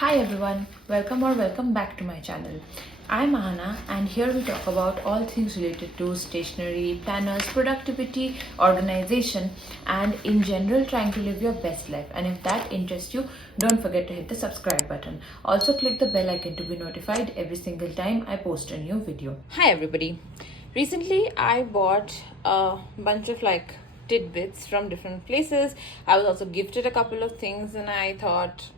Hi everyone, welcome back to my channel. I'm Ahana and here we talk about all things related to stationery, planners, productivity, organization and in general trying to live your best life. And if that interests you, don't forget to hit the subscribe button. Also click the bell icon to be notified every single time I post a new video. Hi everybody. Recently I bought a bunch of tidbits from different places. I was also gifted a couple of things and I thought,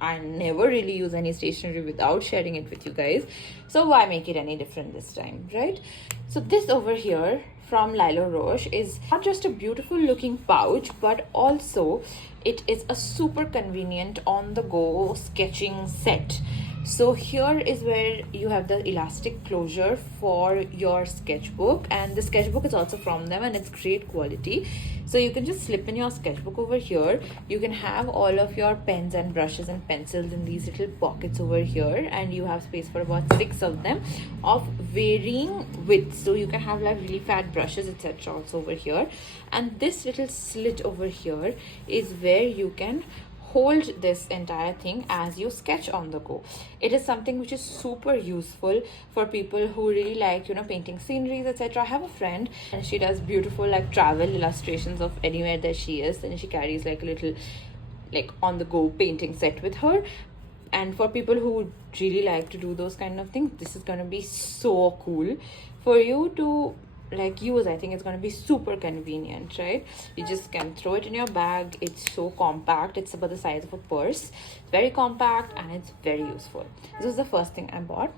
I never really use any stationery without sharing it with you guys. So why make it any different this time, right? So this over here from Lilo Roche is not just a beautiful looking pouch, but also it is a super convenient on the go sketching set. So here is where you have the elastic closure for your sketchbook, and the sketchbook is also from them and it's great quality. So you can just slip in your sketchbook over here. You can have all of your pens and brushes and pencils in these little pockets over here, and you have space for about 6 of them of varying widths. So you can have like really fat brushes etc. also over here, and this little slit over here is where you can hold this entire thing as you sketch on the go. It is something which is super useful for people who really like painting sceneries etc. I have a friend and she does beautiful travel illustrations of anywhere that she is, and she carries like a little on the go painting set with her. And for people who really like to do those kind of things, this is going to be so cool for you to use. I think it's going to be super convenient, right? You just can throw it in your bag. It's so compact. It's about the size of a purse. It's very compact and it's very useful. This was the first thing I bought.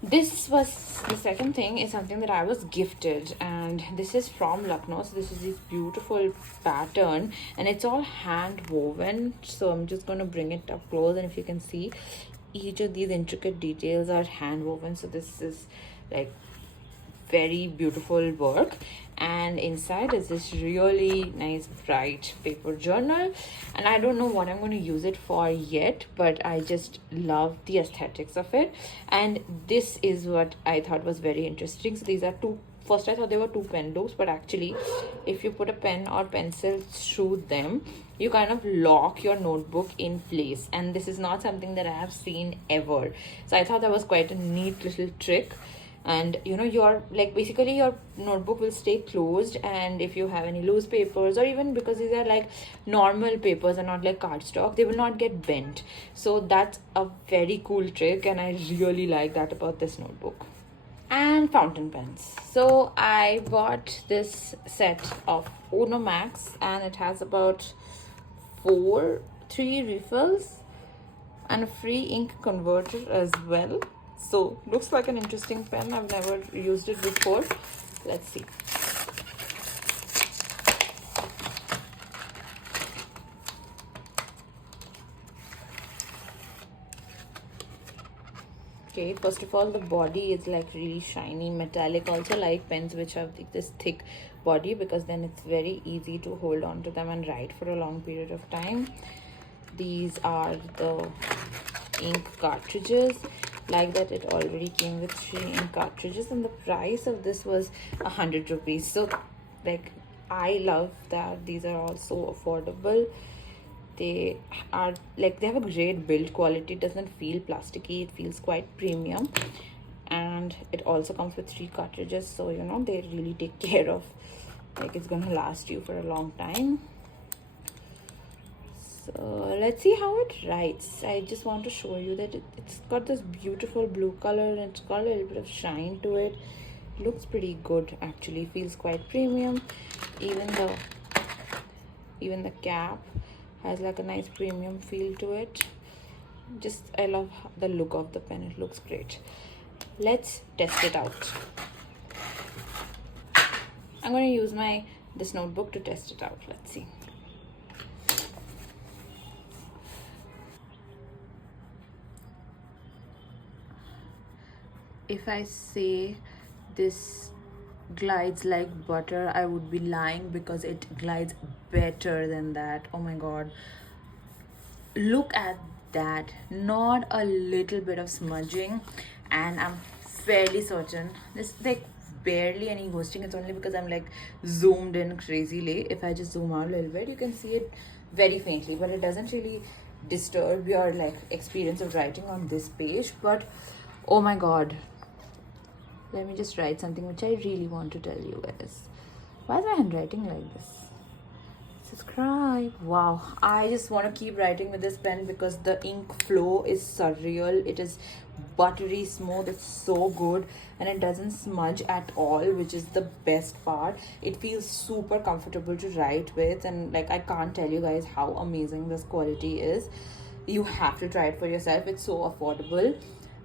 This was the second thing, is something that I was gifted, and this is from Lucknow. So this is this beautiful pattern and it's all hand woven. So I'm just going to bring it up close, and if you can see, each of these intricate details are hand woven. So this is very beautiful work, and inside is this really nice bright paper journal. And I don't know what I'm going to use it for yet, but I just love the aesthetics of it, and this is what I thought was very interesting. So these are two. First I thought they were two pen loops, but actually if you put a pen or pencil through them, you kind of lock your notebook in place, and this is not something that I have seen ever. So I thought that was quite a neat little trick. And your basically your notebook will stay closed, and if you have any loose papers, or even because these are normal papers and not like cardstock, they will not get bent. So that's a very cool trick, and I really like that about this notebook. And fountain pens. So I bought this set of Uno Max, and it has about 3 refills and a free ink converter as well. So looks like an interesting pen. I've never used it before. Let's see. Okay, first of all, the body is really shiny metallic. Also like pens which have this thick body, because then it's very easy to hold on to them and write for a long period of time. These are the ink cartridges. Like that, it already came with 3 ink cartridges, and the price of this was 100 rupees. So I love that these are also affordable. They are they have a great build quality. It doesn't feel plasticky, it feels quite premium, and it also comes with 3 cartridges, so they really take care of it's gonna last you for a long time. So let's see how it writes. I just want to show you that it's got this beautiful blue color, and it's got a little bit of shine to it. It looks pretty good actually, feels quite premium. Even the cap has a nice premium feel to it. I love the look of the pen. It looks great. Let's test it out. I'm going to use this notebook to test it out. Let's see. If I say this glides like butter, I would be lying, because it glides better than that. Oh my god, look at that. Not a little bit of smudging, and I'm fairly certain this barely any ghosting. It's only because I'm zoomed in crazily. If I just zoom out a little bit, you can see it very faintly, but it doesn't really disturb your like experience of writing on this page, but oh my god, let me just write something which I really want to tell you guys. Why is my handwriting like this? Subscribe. Wow, I just want to keep writing with this pen because the ink flow is surreal. It is buttery smooth, it's so good, and it doesn't smudge at all, which is the best part. It feels super comfortable to write with, and like I can't tell you guys how amazing this quality is. You have to try it for yourself. It's so affordable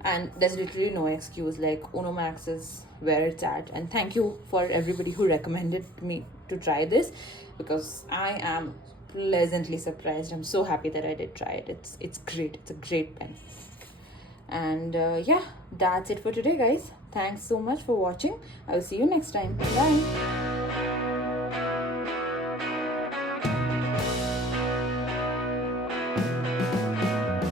and there's literally no excuse. Like Uno Max is where it's at, and thank you for everybody who recommended me to try this, because I am pleasantly surprised. I'm so happy that I did try it. It's great. It's a great pen. And yeah, that's it for today, guys. Thanks so much for watching. I'll see you next time. Bye.